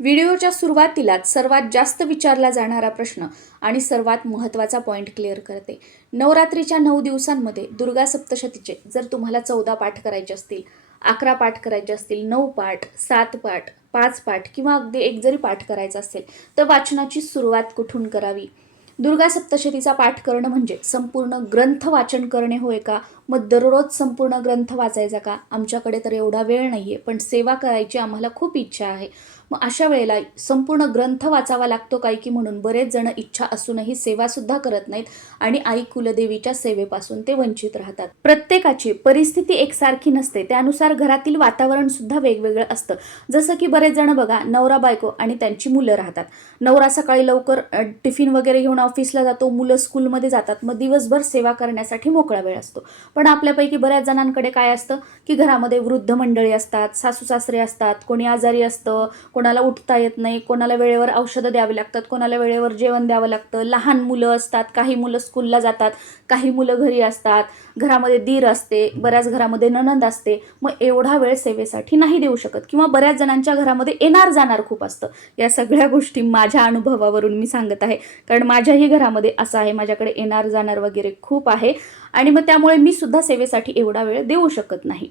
व्हिडिओच्या सुरुवातीलाच सर्वात जास्त विचारला जाणारा प्रश्न आणि सर्वात महत्त्वाचा पॉईंट क्लिअर करते. नवरात्रीच्या नऊ दिवसांमध्ये दुर्गा सप्तशतीचे जर तुम्हाला चौदा पाठ करायचे असतील अकरा पाठ करायचे असतील नऊ पाठ सात पाठ पाच पाठ किंवा अगदी एक जरी पाठ करायचा असेल तर वाचनाची सुरुवात कुठून करावी? दुर्गा सप्तशतीचा पाठ करणं म्हणजे संपूर्ण ग्रंथ वाचन करणे होय का? मग दररोज संपूर्ण ग्रंथ वाचायचा का? आमच्याकडे तर एवढा वेळ नाही आहे पण सेवा करायची आम्हाला खूप इच्छा आहे. मग अशा वेळेला संपूर्ण ग्रंथ वाचावा लागतो काय की म्हणून बरेच जण इच्छा असूनही सेवासुद्धा करत नाहीत आणि आई कुलदेवीच्या सेवेपासून ते वंचित राहतात. प्रत्येकाची परिस्थिती एकसारखी नसते त्यानुसार घरातील वातावरण सुद्धा वेगवेगळं असतं. जसं की बरेच जण बघा नवरा बायको आणि त्यांची मुलं राहतात. नवरा सकाळी लवकर टिफिन वगैरे घेऊन ऑफिसला जातो मुलं स्कूलमध्ये जातात मग दिवसभर सेवा करण्यासाठी मोकळा वेळ असतो. पण आपल्यापैकी बऱ्याच जणांकडे काय असतं की घरामध्ये वृद्ध मंडळी असतात सासू सासरे असतात कोणी आजारी असतं कोणाला उठता येत नाही कोणाला वेळेवर औषधं द्यावी लागतात कोणाला वेळेवर जेवण द्यावं लागतं लहान मुलं असतात काही मुलं स्कूलला जातात काही मुलं घरी असतात घरामध्ये दीर असते बऱ्याच घरामध्ये ननंद असते मग एवढा वेळ सेवेसाठी नाही देऊ शकत किंवा बऱ्याच जणांच्या घरामध्ये येणार जाणार खूप असतं. या सगळ्या गोष्टी माझ्या अनुभवावरून मी सांगत आहे. कारण माझ्याही घरामध्ये असं आहे माझ्याकडे येणार जाणार वगैरे खूप आहे. आणि मग त्यामुळे मी सुद्धा सेवेसाठी एवढा वेळ देऊ शकत नाही.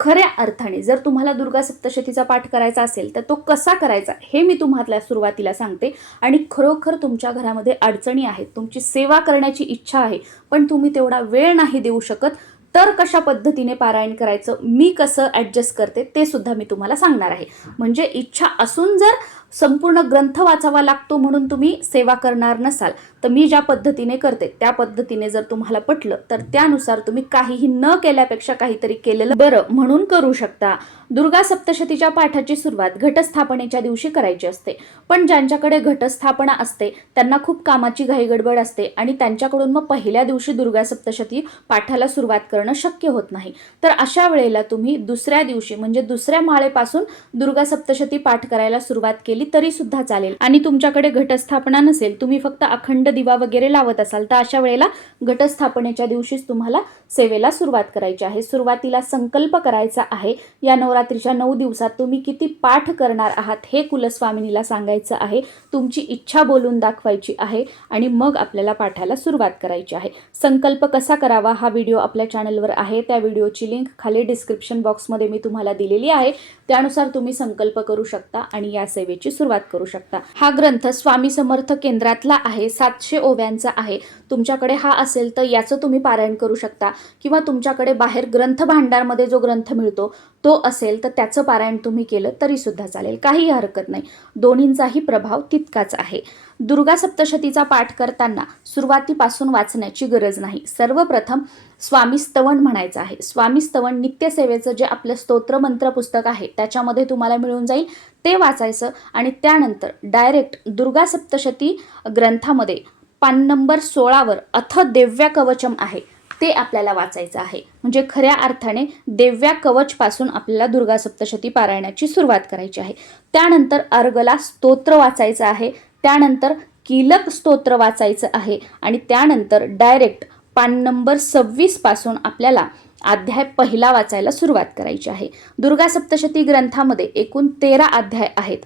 खऱ्या अर्थाने जर तुम्हाला दुर्गा सप्तशतीचा पाठ करायचा असेल तर तो कसा करायचा हे मी तुम्हाला सुरुवातीला सांगते. आणि खरोखर तुमच्या घरामध्ये अडचणी आहेत तुमची सेवा करण्याची इच्छा आहे पण तुम्ही तेवढा वेळ नाही देऊ शकत तर कशा पद्धतीने पारायण करायचं मी कसं ॲडजस्ट करते ते सुद्धा मी तुम्हाला सांगणार आहे. म्हणजे इच्छा असून जर संपूर्ण ग्रंथ वाचावा लागतो म्हणून तुम्ही सेवा करणार नसाल. तर मी ज्या पद्धतीने करते त्या पद्धतीने जर तुम्हाला पटलं तर त्यानुसार तुम्ही काहीही न केल्यापेक्षा काहीतरी केलेलं बरं म्हणून करू शकता. दुर्गा सप्तशतीच्या पाठाची सुरुवात घटस्थापनेच्या दिवशी करायची असते. पण ज्यांच्याकडे घटस्थापना असते त्यांना खूप कामाची घाईगडबड असते आणि त्यांच्याकडून मग पहिल्या दिवशी दुर्गा सप्तशती पाठाला सुरुवात करणं शक्य होत नाही. तर अशा वेळेला तुम्ही दुसऱ्या दिवशी म्हणजे दुसऱ्या माळेपासून दुर्गा सप्तशती पाठ करायला सुरुवात केली तरी सुद्धा चालेल. आणि तुमच्याकडे घटस्थापना नसेल तुम्ही फक्त अखंड दिवा वगैरे लावत असाल तर अशा वेळेला घटस्थापनेच्या दिवशीच तुम्हाला सेवेला सुरुवात करायची आहे. सुरुवातीला संकल्प करायचा आहे. या नवरात्रीच्या नऊ दिवसात तुम्ही किती पाठ करणार आहात हे कुलस्वामिनीला सांगायचं आहे. तुमची इच्छा बोलून दाखवायची आहे आणि मग आपल्याला पाठाला सुरुवात करायची आहे. संकल्प कसा करावा हा व्हिडिओ आपल्या चॅनलवर आहे. त्या व्हिडिओची लिंक खाली डिस्क्रिप्शन बॉक्समध्ये मी तुम्हाला दिलेली आहे. त्यानुसार तुम्ही संकल्प करू शकता आणि या सेवेची सुरुवात करू शकता. हा ग्रंथ स्वामी समर्थ केंद्रातला आहे सातशे ओव्यांचा आहे. तुमच्याकडे हा असेल तर याचं तुम्ही पारायण करू शकता. किंवा तुमच्याकडे बाहेर ग्रंथ भांडारमध्ये जो ग्रंथ मिळतो तो असेल तर त्याचं पारायण तुम्ही केलं तरी सुद्धा चालेल. काहीही हरकत नाही. दोन्हींचाही प्रभाव तितकाच आहे. दुर्गा सप्तशतीचा पाठ करताना सुरुवातीपासून वाचण्याची गरज नाही. सर्वप्रथम स्वामी स्तवन म्हणायचं आहे. स्वामी स्तवन नित्यसेवेचं जे आपलं स्तोत्र मंत्र पुस्तक आहे त्याच्यामध्ये तुम्हाला मिळून जाईल. ते वाचायचं आणि त्यानंतर डायरेक्ट दुर्गा सप्तशती ग्रंथामध्ये पान नंबर सोळावर अथ देव्या कवचम आहे ते आपल्याला वाचायचं आहे. म्हणजे खऱ्या अर्थाने देव्या कवचपासून आपल्याला दुर्गा सप्तशती पारायणाची सुरुवात करायची आहे. त्यानंतर अर्गला स्तोत्र वाचायचं आहे. त्यानंतर कीलक स्तोत्र वाचायचं आहे. आणि त्यानंतर डायरेक्ट पान नंबर सव्वीसपासून आपल्याला अध्याय पहिला वाचायला सुरुवात करायची आहे. दुर्गा सप्तशती ग्रंथामध्ये एकूण तेरा अध्याय आहेत.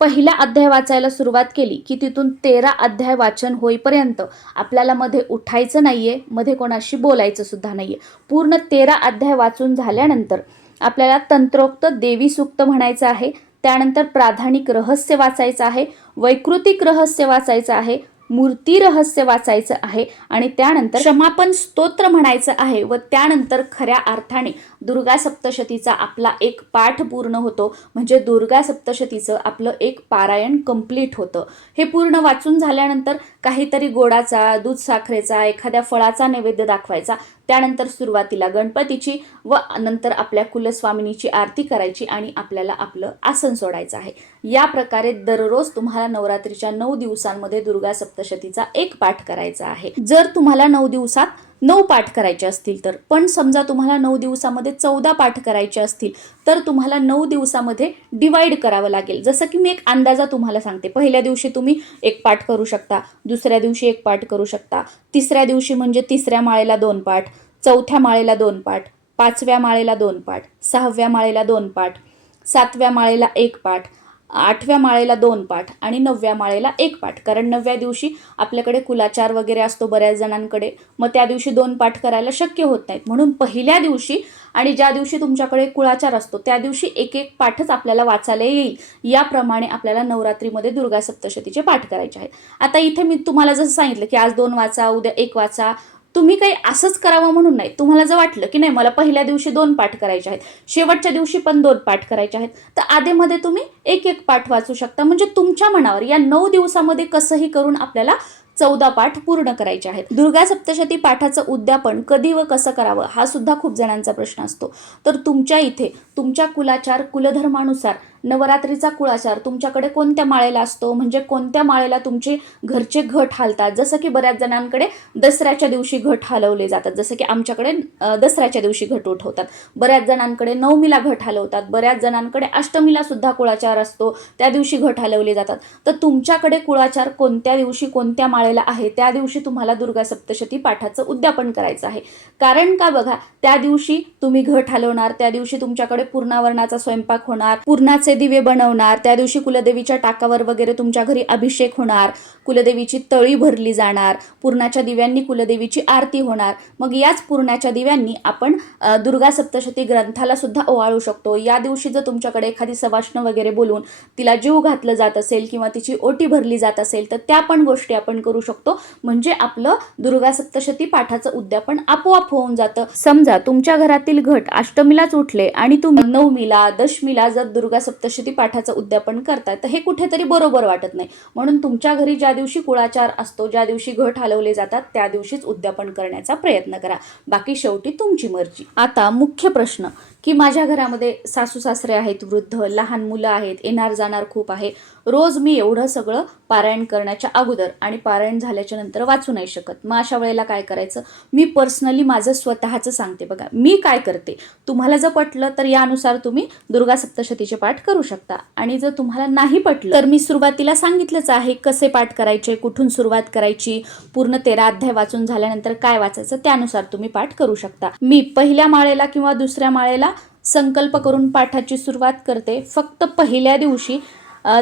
पहिला अध्याय वाचायला सुरुवात केली की तिथून तेरा अध्याय वाचन होईपर्यंत आपल्याला मध्ये उठायचं नाही आहे मध्ये कोणाशी बोलायचं सुद्धा आहे पूर्ण तेरा अध्याय वाचून झाल्यानंतर आपल्याला तंत्रोक्त देवी सूक्त म्हणायचं आहे. त्यानंतर प्राधानिक रहस्य वाचायचं आहे. वैकृतिक रहस्य वाचायचं आहे. मूर्ती रहस्य वाचायचं आहे. आणि त्यानंतर क्षमापन स्तोत्र म्हणायचं आहे व त्यानंतर खऱ्या अर्थाने दुर्गा सप्तशतीचा आपला एक पाठ पूर्ण होतो. म्हणजे दुर्गा सप्तशतीचं आपलं एक पारायण कंप्लीट होतं. हे पूर्ण वाचून झाल्यानंतर काहीतरी गोडाचा दूध साखरेचा एखाद्या फळाचा नैवेद्य दाखवायचा. त्यानंतर सुरुवातीला गणपतीची व नंतर आपल्या कुलस्वामिनीची आरती करायची आणि आपल्याला आपलं आसन सोडायचं आहे. या प्रकारे दररोज तुम्हाला नवरात्रीच्या नऊ दिवसांमध्ये दुर्गा सप्तशतीचा एक पाठ करायचा आहे. जर तुम्हाला नऊ दिवसात नऊ पाठ करायचे असतील तर. पण समजा तुम्हाला नऊ दिवसामध्ये चौदा पाठ करायचे असतील तर तुम्हाला नऊ दिवसामध्ये डिवाईड करावं लागेल. जसं की मी एक अंदाजा तुम्हाला सांगते. पहिल्या दिवशी तुम्ही एक पाठ करू शकता दुसऱ्या दिवशी एक पाठ करू शकता. तिसऱ्या दिवशी म्हणजे तिसऱ्या माळेला दोन पाठ चौथ्या माळेला दोन पाठ पाचव्या माळेला दोन पाठ सहाव्या माळेला दोन पाठ सातव्या माळेला एक पाठ आठव्या माळेला दोन पाठ आणि नवव्या माळेला एक पाठ. कारण नवव्या दिवशी आपल्याकडे कुलाचार वगैरे असतो बऱ्याच जणांकडे. मग त्या दिवशी दोन पाठ करायला शक्य होत नाहीत. म्हणून पहिल्या दिवशी आणि ज्या दिवशी तुमच्याकडे कुळाचार असतो त्या दिवशी एक एक पाठच आपल्याला वाचायला येईल. याप्रमाणे आपल्याला नवरात्रीमध्ये दुर्गा सप्तशतीचे पाठ करायचे आहेत. आता इथे मी तुम्हाला जसं सांगितलं की आज दोन वाचा उद्या एक वाचा तुम्ही काही असंच करावं म्हणून नाही. तुम्हाला जर वाटलं की नाही मला पहिल्या दिवशी दोन पाठ करायचे आहेत शेवटच्या दिवशी पण दोन पाठ करायचे आहेत तर आधेमध्ये तुम्ही एक एक पाठ वाचू शकता. म्हणजे तुमच्या मनावर या नऊ दिवसामध्ये कसंही करून आपल्याला चौदा पाठ पूर्ण करायचे आहेत. दुर्गा सप्तशती पाठाचं उद्यापन कधी व कसं करावं हा सुद्धा खूप जणांचा प्रश्न असतो. तर तुमच्या इथे तुमच्या कुलाचार कुलधर्मानुसार नवरात्रीचा कुळाचार तुमच्याकडे कोणत्या माळेला असतो? म्हणजे कोणत्या माळेला तुमचे घरचे घट हालतात? जसं की बऱ्याच जणांकडे दसऱ्याच्या दिवशी घट हलवले जातात. जसं की आमच्याकडे दसऱ्याच्या दिवशी घट उठवतात. बऱ्याच जणांकडे नवमीला घट हलवतात. बऱ्याच जणांकडे अष्टमीला सुद्धा कुळाचार असतो. त्या दिवशी घट हलवले जातात. तर तुमच्याकडे कुळाचार कोणत्या दिवशी कोणत्या करायला आहे त्या दिवशी तुम्हाला दुर्गा सप्तशती पाठाचं उद्यापन करायचं आहे. कारण का बघा त्या दिवशी तुम्ही घट हलवणार त्या दिवशी तुमच्याकडे पूर्णावरणाचा स्वयंपाक होणार पूर्णाचे दिवे बनवणार त्या दिवशी कुलदेवीच्या टाकावर वगैरे तुमच्या घरी अभिषेक होणार कुलदेवीची तळी भरली जाणार पूर्णाच्या दिव्यांनी कुलदेवीची आरती होणार. मग याच पूर्णाच्या दिव्यांनी आपण दुर्गा सप्तशती ग्रंथाला सुद्धा ओवाळू शकतो. या दिवशी जर तुमच्याकडे एखादी सवाष्ण वगैरे बोलून तिला जीव घातलं जात असेल किंवा तिची ओटी भरली जात असेल तर त्या पण गोष्टी आपण करू शकतो. म्हणजे आपलं दुर्गा सप्तशती पाठाचं उद्यापन आपोआप होऊन जातं. समजा तुमच्या घरातील घट अष्टमीलाच उठले आणि तुम्ही नवमीला दशमीला जर दुर्गा सप्तशती पाठाचं उद्यापन करताय तर हे कुठेतरी बरोबर वाटत नाही. म्हणून तुमच्या घरी ज्या दिवशी कुळाचार असतो ज्या दिवशी घट हलवले जातात त्या दिवशीच उद्यापन करण्याचा प्रयत्न करा. बाकी शेवटी तुमची मर्जी. आता मुख्य प्रश्न. की माझ्या घरामध्ये सासू सासरे आहेत वृद्ध लहान मुलं आहेत येणार जाणार खूप आहे. रोज मी एवढं सगळं पारायण करण्याच्या अगोदर आणि पारायण झाल्याच्यानंतर वाचू नाही शकत. मग अशा वेळेला काय करायचं? मी पर्सनली माझं स्वतःचं सांगते बघा. मी काय करते? तुम्हाला जर पटलं तर यानुसार तुम्ही दुर्गा सप्तशतीचे पाठ करू शकता. आणि जर तुम्हाला नाही पटलं तर मी सुरुवातीला सांगितलंच आहे कसे पाठ करायचे कुठून सुरुवात करायची पूर्ण तेरा अध्याय वाचून झाल्यानंतर काय वाचायचं त्यानुसार तुम्ही पाठ करू शकता. मी पहिल्या माळेला किंवा दुसऱ्या माळेला संकल्प करून पाठाची सुरुवात करते. फक्त पहिल्या दिवशी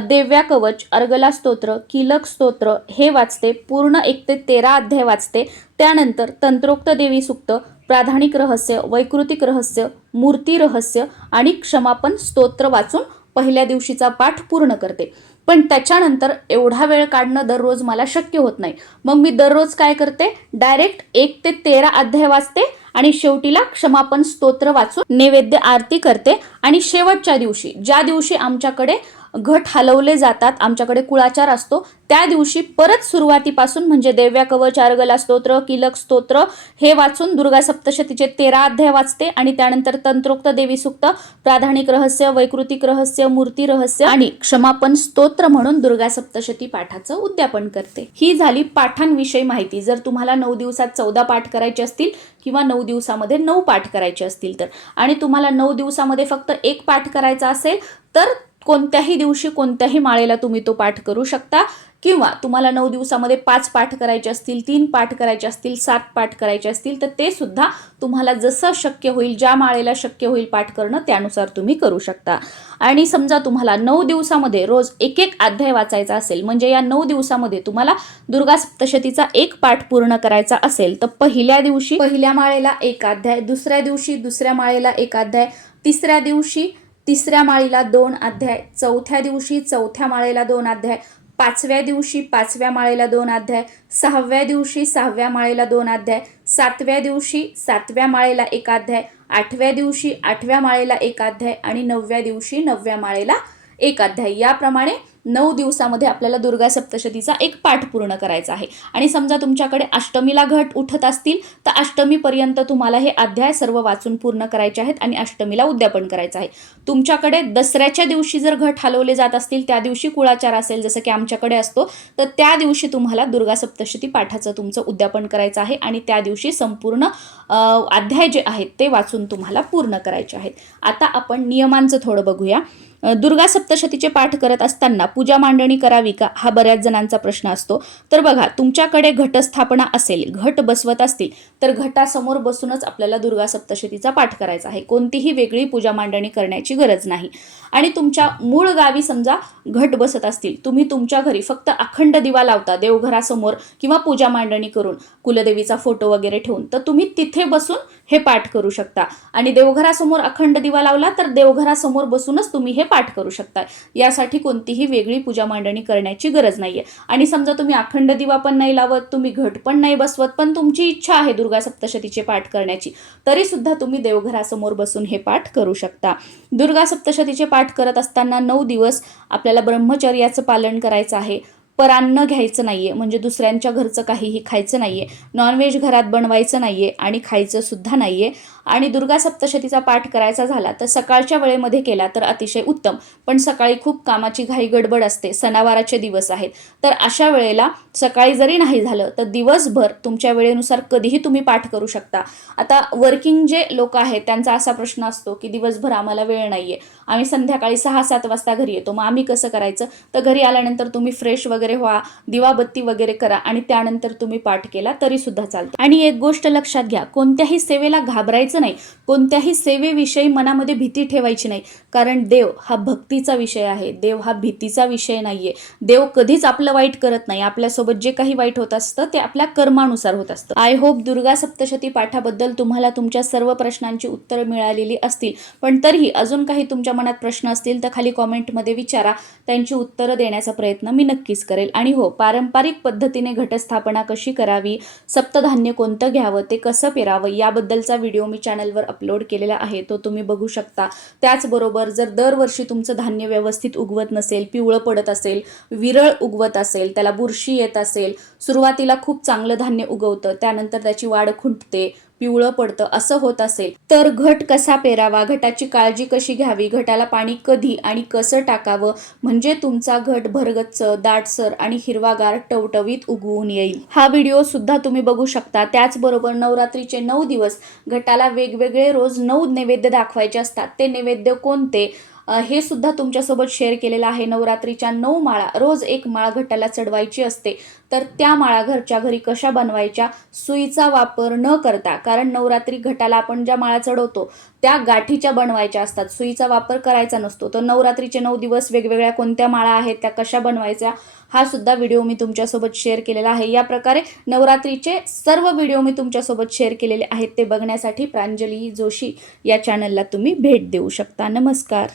देव्या कवच अर्गला स्तोत्र किलक स्तोत्र हे वाचते. पूर्ण एक ते तेरा अध्याय वाचते. त्यानंतर तंत्रोक्त देवी सुक्त प्राधानिक रहस्य वैकृतिक रहस्य मूर्ती रहस्य आणि क्षमापन स्तोत्र वाचून पहिल्या दिवशीचा पाठ पूर्ण करते. पण त्याच्यानंतर एवढा वेळ काढणं दररोज मला शक्य होत नाही. मग मी दररोज काय करते? डायरेक्ट एक ते तेरा अध्याय वाचते आणि शेवटीला क्षमापन स्तोत्र वाचून नैवेद्य आरती करते. आणि शेवटच्या दिवशी ज्या दिवशी आमच्याकडे घट हलवले जातात. आमच्याकडे कुळाचार असतो. त्या दिवशी परत सुरुवातीपासून म्हणजे देव्या कवच अर्गला स्तोत्र किलक स्तोत्र हे वाचून दुर्गा सप्तशतीचे तेरा अध्याय वाचते आणि त्यानंतर तंत्रोक्त देवी सुक्त प्राधानिक रहस्य वैकृतिक रहस्य मूर्ती रहस्य आणि क्षमापन स्तोत्र म्हणून दुर्गा सप्तशती पाठाचं उद्यापन करते. ही झाली पाठांविषयी माहिती. जर तुम्हाला नऊ दिवसात चौदा पाठ करायचे असतील किंवा नऊ दिवसामध्ये नऊ पाठ करायचे असतील तर आणि तुम्हाला नऊ दिवसामध्ये फक्त एक पाठ करायचा असेल तर कोणत्याही दिवशी कोणत्याही माळेला तुम्ही तो पाठ करू शकता. किंवा तुम्हाला नऊ दिवसामध्ये पाच पाठ करायचे असतील तीन पाठ करायचे असतील सात पाठ करायचे असतील तर ते सुद्धा तुम्हाला जसं शक्य होईल ज्या माळेला शक्य होईल पाठ करणं त्यानुसार तुम्ही करू शकता. आणि समजा तुम्हाला नऊ दिवसामध्ये रोज एक एक अध्याय वाचायचा असेल म्हणजे या नऊ दिवसामध्ये तुम्हाला दुर्गा सप्तशतीचा एक पाठ पूर्ण करायचा असेल तर पहिल्या दिवशी पहिल्या माळेला एक अध्याय दुसऱ्या दिवशी दुसऱ्या माळेला एक अध्याय तिसऱ्या दिवशी तिसऱ्या माळीला दोन अध्याय चौथ्या दिवशी चौथ्या माळेला दोन अध्याय पाचव्या दिवशी पाचव्या माळेला दोन अध्याय सहाव्या दिवशी सहाव्या माळेला दोन अध्याय सातव्या दिवशी सातव्या माळेला एक अध्याय आठव्या दिवशी आठव्या माळेला एक अध्याय आणि नवव्या दिवशी नवव्या माळेला एक अध्याय. याप्रमाणे नऊ दिवसामध्ये आपल्याला दुर्गा सप्तशतीचा एक पाठ पूर्ण करायचा आहे. आणि समजा तुमच्याकडे अष्टमीला घट उठत असतील तर अष्टमीपर्यंत तुम्हाला हे अध्याय सर्व वाचून पूर्ण करायचे आहेत आणि अष्टमीला उद्यापन करायचं आहे. तुमच्याकडे दसऱ्याच्या दिवशी जर घट हलवले जात असतील त्या दिवशी कुळाचार असेल जसं की आमच्याकडे असतो तर त्या दिवशी तुम्हाला दुर्गा सप्तशती पाठाचं तुमचं उद्यापन करायचं आहे आणि त्या दिवशी संपूर्ण अध्याय जे आहेत ते वाचून तुम्हाला पूर्ण करायचे आहेत. आता आपण नियमांचं थोडं बघूया. दुर्गा सप्तशतीचे पाठ करत असताना पूजा मांडणी करावी का? हा बऱ्याच जणांचा प्रश्न असतो. तर बघा तुमच्याकडे घटस्थापना असेल घट बसवत असतील तर घटासमोर बसूनच आपल्याला दुर्गा सप्तशतीचा पाठ करायचा आहे. कोणतीही वेगळी पूजा मांडणी करण्याची गरज नाही. आणि तुमच्या मूळ गावी समजा घट बसत असतील तुम्ही तुमच्या घरी फक्त अखंड दिवा लावता देवघरासमोर किंवा पूजा मांडणी करून कुलदेवीचा फोटो वगैरे ठेवून तर तुम्ही तिथे बसून हे पाठ करू शकता. आणि देवघरासमोर अखंड दिवा लावला तर देवघरासमोर बसूनच तुम्ही हे पाठ करू शकता यासाठी कोणतीही वेगळी पूजा मांडणी करण्याची गरज नाहीये. आणि समजा तुम्ही अखंड दिवा पण नाही लावत तुम्ही घट पण नाही बसवत पण तुमची इच्छा आहे दुर्गा सप्तशतीचे पाठ करण्याची तरी सुद्धा तुम्ही देवघरासमोर बसून हे पाठ करू शकता. दुर्गा सप्तशतीचे पाठ करत असताना नऊ दिवस आपल्याला ब्रह्मचर्याचं पालन करायचं आहे. परान्न घ्यायचं नाहीये. म्हणजे दुसऱ्यांच्या घरचं काहीही खायचं नाहीये. नॉनव्हेज घरात बनवायचं नाहीये आणि खायचं सुद्धा नाहीये. आणि दुर्गा सप्तशतीचा पाठ करायचा झाला तर सकाळच्या वेळेमध्ये केला तर अतिशय उत्तम. पण सकाळी खूप कामाची घाई गडबड असते. सणावाराचे दिवस आहेत. तर अशा वेळेला सकाळी जरी नाही झालं तर दिवसभर तुमच्या वेळेनुसार कधीही तुम्ही पाठ करू शकता. आता वर्किंग जे लोक आहेत त्यांचा असा प्रश्न असतो की दिवसभर आम्हाला वेळ नाहीये. आम्ही संध्याकाळी सहा सात वाजता घरी येतो. मग आम्ही कसं करायचं? तर घरी आल्यानंतर तुम्ही फ्रेश वगैरे व्हा दिवाबत्ती वगैरे करा आणि त्यानंतर तुम्ही पाठ केला तरी सुद्धा चालतं. आणि एक गोष्ट लक्षात घ्या. कोणत्याही सेवेला घाबरायचं नाही. कोणत्याही सेवेविषयी मनामध्ये भीती ठेवायची नाही. कारण देव हा भक्तीचा विषय आहे. देव हा भीतीचा विषय नाहीये. देव कधीच आपलं वाईट करत नाही. आपल्यासोबत जे काही वाईट होत असतं ते आपल्या कर्मानुसार होत असतं. आय होप दुर्गा सप्तशती पाठाबद्दल तुम्हाला तुमच्या सर्व प्रश्नांची उत्तरं मिळालेली असतील. पण तरीही अजून काही तुमच्या मनात प्रश्न असतील तर खाली कॉमेंटमध्ये विचारा. त्यांची उत्तरं देण्याचा प्रयत्न मी नक्कीच करेल. आणि हो पारंपरिक पद्धतीने घटस्थापना कशी करावी सप्तधान्य कोणतं घ्यावं ते कसं पेरावं याबद्दलचा व्हिडिओ मी चॅनलवर अपलोड केलेला आहे तो तुम्ही बघू शकता. त्याचबरोबर जर दरवर्षी तुमचं धान्य व्यवस्थित उगवत नसेल पिवळं पडत असेल विरळ उगवत असेल त्याला बुरशी येत असेल सुरुवातीला खूप चांगलं धान्य उगवतं त्यानंतर त्याची वाढ खुंटते पिवळं पडतं असं होत असेल. तर घट कसा पेरावा? घटाची काळजी कशी घ्यावी? घटाला पाणी कधी आणि कसं टाकावं? म्हणजे तुमचा घट भरगच्च दाटसर आणि हिरवागार टवटवीत उगवून येईल. हा व्हिडिओ सुद्धा तुम्ही बघू शकता. त्याचबरोबर नवरात्रीचे नऊ दिवस. घटाला वेगवेगळे रोज नऊ नैवेद्य दाखवायचे असतात. ते नैवेद्य कोणते? हे सुद्धा तुमच्यासोबत शेअर केलेलं आहे. नवरात्रीच्या नऊ माळा रोज एक माळ घटाला चढवायची असते. तर त्या माळा घरच्या घरी कशा बनवायच्या? सुईचा वापर न करता. कारण नवरात्री घटाला आपण ज्या माळा चढवतो त्या गाठीच्या बनवायच्या असतात. सुईचा वापर करायचा नसतो. तर नवरात्रीचे नऊ दिवस वेगवेगळ्या कोणत्या माळा आहेत त्या कशा बनवायच्या हा सुद्धा व्हिडिओ मी तुमच्यासोबत शेअर केलेला आहे. या प्रकारे नवरात्रीचे सर्व व्हिडिओ मी तुमच्यासोबत शेअर केलेले आहेत. ते बघण्यासाठी प्रांजली जोशी या चॅनलला तुम्ही भेट देऊ शकता. नमस्कार.